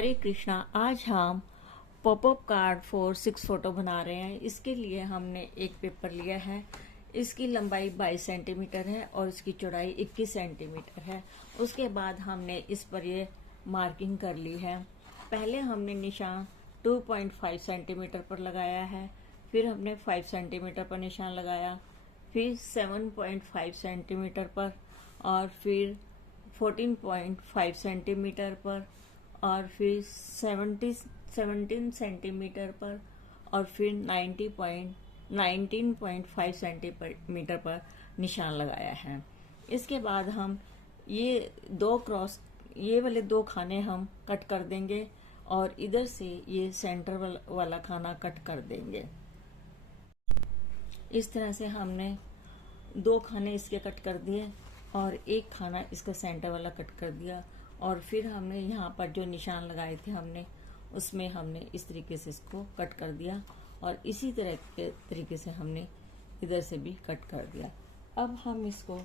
हरे कृष्णा। आज हम popup card for 6 photo बना रहे हैं। इसके लिए हमने एक पेपर लिया है। इसकी लंबाई 22 सेंटीमीटर है और इसकी चौड़ाई 21 सेंटीमीटर है। उसके बाद हमने इस पर ये मार्किंग कर ली है। पहले हमने निशान 2.5 सेंटीमीटर पर लगाया है, फिर हमने 5 सेंटीमीटर पर निशान लगाया, फिर 7.5 सेंटीमीटर पर, और फिर 14.5 सेंटीमीटर पर, और फिर 17 सेंटीमीटर पर, और फिर 19.5 सेंटीमीटर पर निशान लगाया है। इसके बाद हम ये वाले दो खाने हम कट कर देंगे और इधर से ये सेंटर वाला खाना कट कर देंगे। इस तरह से हमने दो खाने इसके कट कर दिए और एक खाना इसका सेंटर वाला कट कर दिया, और फिर हमने यहाँ पर जो निशान लगाए थे उसमें हमने इस तरीके से इसको कट कर दिया, और इसी तरह के तरीके से हमने इधर से भी कट कर दिया। अब हम इसको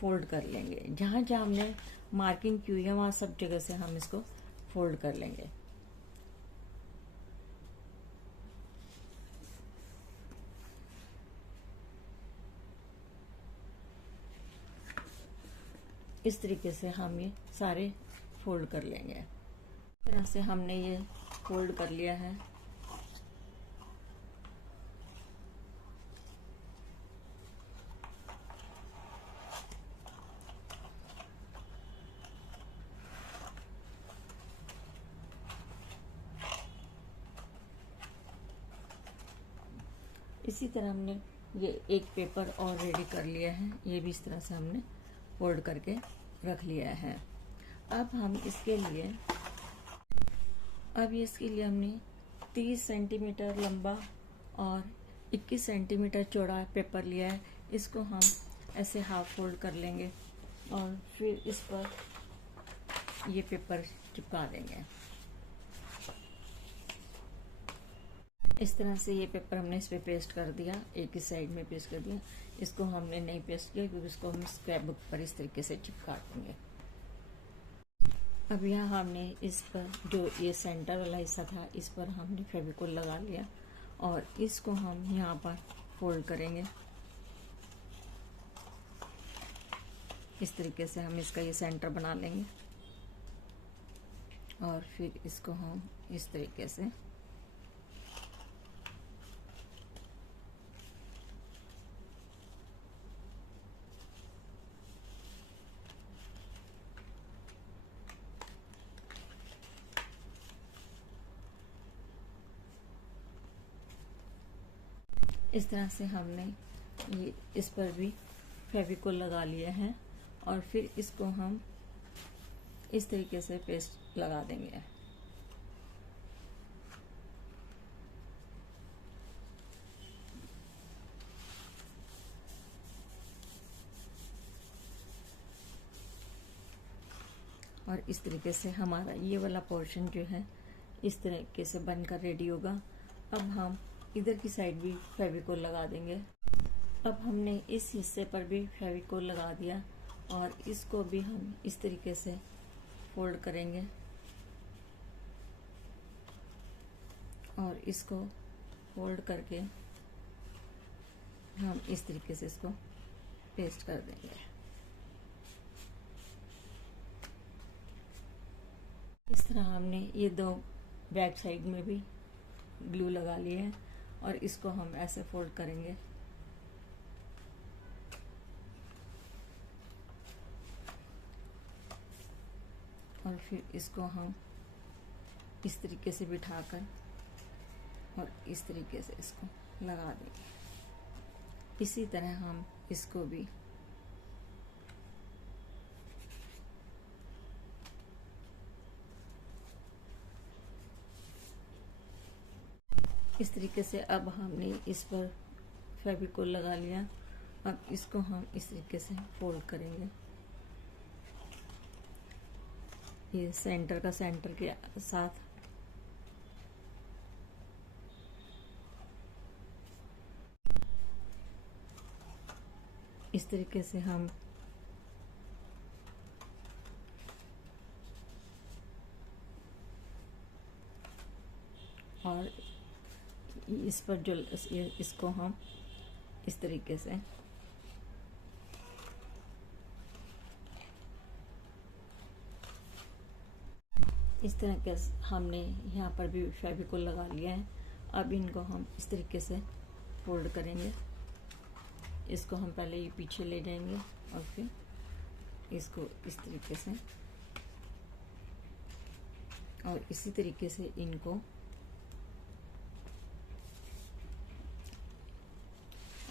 फोल्ड कर लेंगे। जहाँ जहाँ हमने मार्किंग की हुई है वहाँ सब जगह से हम इसको फोल्ड कर लेंगे। इस तरीके से हम ये सारे फोल्ड कर लेंगे। इस तरह से हमने ये फोल्ड कर लिया है। इसी तरह हमने ये एक पेपर और रेडी कर लिया है। ये भी इस तरह से हमने फोल्ड करके रख लिया है। अब इसके लिए हमने 30 सेंटीमीटर लंबा और 21 सेंटीमीटर चौड़ा पेपर लिया है। इसको हम ऐसे हाफ फोल्ड कर लेंगे और फिर इस पर ये पेपर चिपका देंगे। इस तरह से ये पेपर हमने इस पे पेस्ट कर दिया, एक ही साइड में पेस्ट कर दिया। इसको हमने नहीं पेस्ट किया क्योंकि इसको हम स्क्रैप बुक पर इस तरीके से चिपका देंगे। अब यहाँ हमने इस पर जो ये सेंटर वाला हिस्सा था इस पर हमने फेविकोल लगा लिया, और इसको हम यहाँ पर फोल्ड करेंगे। इस तरीके से हम इसका ये सेंटर बना लेंगे, और फिर इसको हम इस तरीके से इस तरह से हमने ये इस पर भी फेविकोल लगा लिया है, और फिर इसको हम इस तरीके से पेस्ट लगा देंगे। और इस तरीके से हमारा ये वाला पोर्शन जो है इस तरीके से बनकर रेडी होगा। अब हम इधर की साइड भी फेविकोल लगा देंगे। अब हमने इस हिस्से पर भी फेविकोल लगा दिया, और इसको भी हम इस तरीके से फोल्ड करेंगे और इसको फोल्ड करके हम इस तरीके से इसको पेस्ट कर देंगे। इस तरह हमने ये दो बैक साइड में भी ग्लू लगा लिए हैं, और इसको हम ऐसे फोल्ड करेंगे। और फिर इसको हम इस तरीके से बिठाकर और इस तरीके से इसको लगा देंगे। इसी तरह हम इसको भी इस तरीके से। अब हमने इस पर फेविकोल लगा लिया। अब इसको हम इस तरीके से फोल्ड करेंगे। ये सेंटर का सेंटर के साथ इस तरीके से हम और इस पर जो इसको हम इस तरीके से इस तरह के हमने यहाँ पर भी फेविकोल लगा लिया है। अब इनको हम इस तरीके से फोल्ड करेंगे। इसको हम पहले ये पीछे ले जाएंगे और फिर इसको इस तरीके से, और इसी तरीके से इनको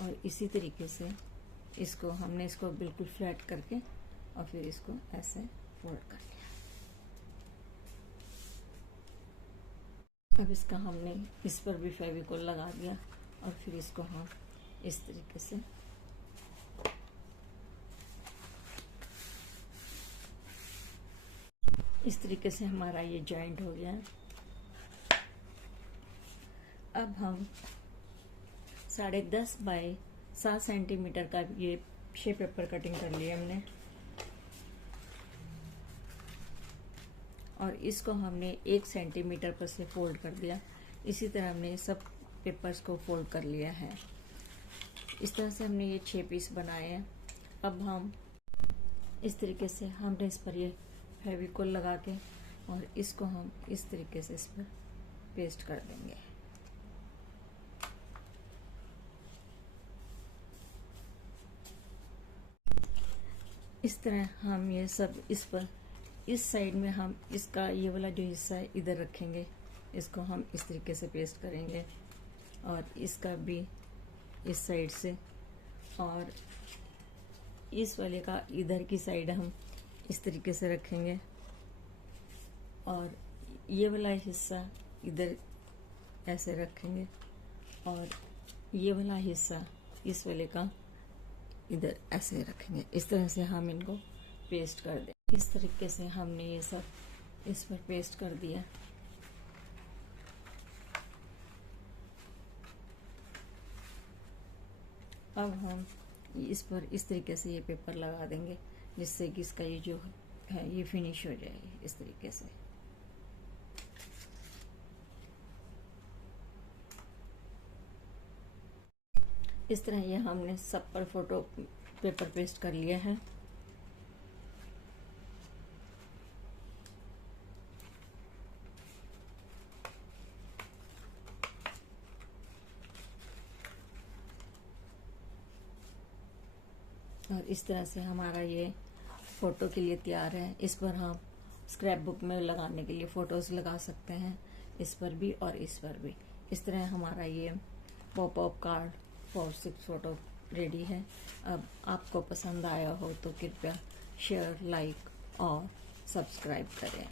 और इसी तरीके से इसको हमने इसको बिल्कुल फ्लैट करके और फिर इसको ऐसे फोल्ड कर लिया। अब इसका हमने इस पर भी फेविकोल लगा दिया और फिर इसको हम इस तरीके से हमारा ये जॉइंट हो गया है। अब हम 10.5 बाय 7 सेंटीमीटर का ये शे पेपर कटिंग कर लिया हमने, और इसको हमने 1 सेंटीमीटर पर से फोल्ड कर दिया। इसी तरह हमने सब पेपर्स को फोल्ड कर लिया है। इस तरह से हमने ये 6 पीस बनाए हैं। अब हम इस तरीके से हमने इस पर ये फेविकोल लगा के और इसको हम इस तरीके से इस पर पेस्ट कर देंगे। इस तरह हम ये सब इस पर, इस साइड में हम इसका ये वाला जो हिस्सा है इधर रखेंगे। इसको हम इस तरीके से पेस्ट करेंगे और इसका भी इस साइड से, और इस वाले का इधर की साइड हम इस तरीके से रखेंगे और ये वाला हिस्सा इधर ऐसे रखेंगे और ये वाला हिस्सा इस वाले का इधर ऐसे रखेंगे। इस तरह से हम इनको पेस्ट कर दें। इस तरीके से हमने ये सब इस पर पेस्ट कर दिया। अब हम इस पर इस तरीके से ये पेपर लगा देंगे जिससे कि इसका ये जो है ये फिनिश हो जाएगी इस तरीके से। इस तरह ये हमने सब पर फोटो पेपर पेस्ट कर लिया है। और इस तरह से हमारा ये फोटो के लिए तैयार है। इस पर हम स्क्रैप बुक में लगाने के लिए फोटोज लगा सकते हैं, इस पर भी और इस पर भी। इस तरह हमारा ये pop up card for 6 photo ready है। अब आपको पसंद आया हो तो कृपया शेयर, लाइक और सब्सक्राइब करें।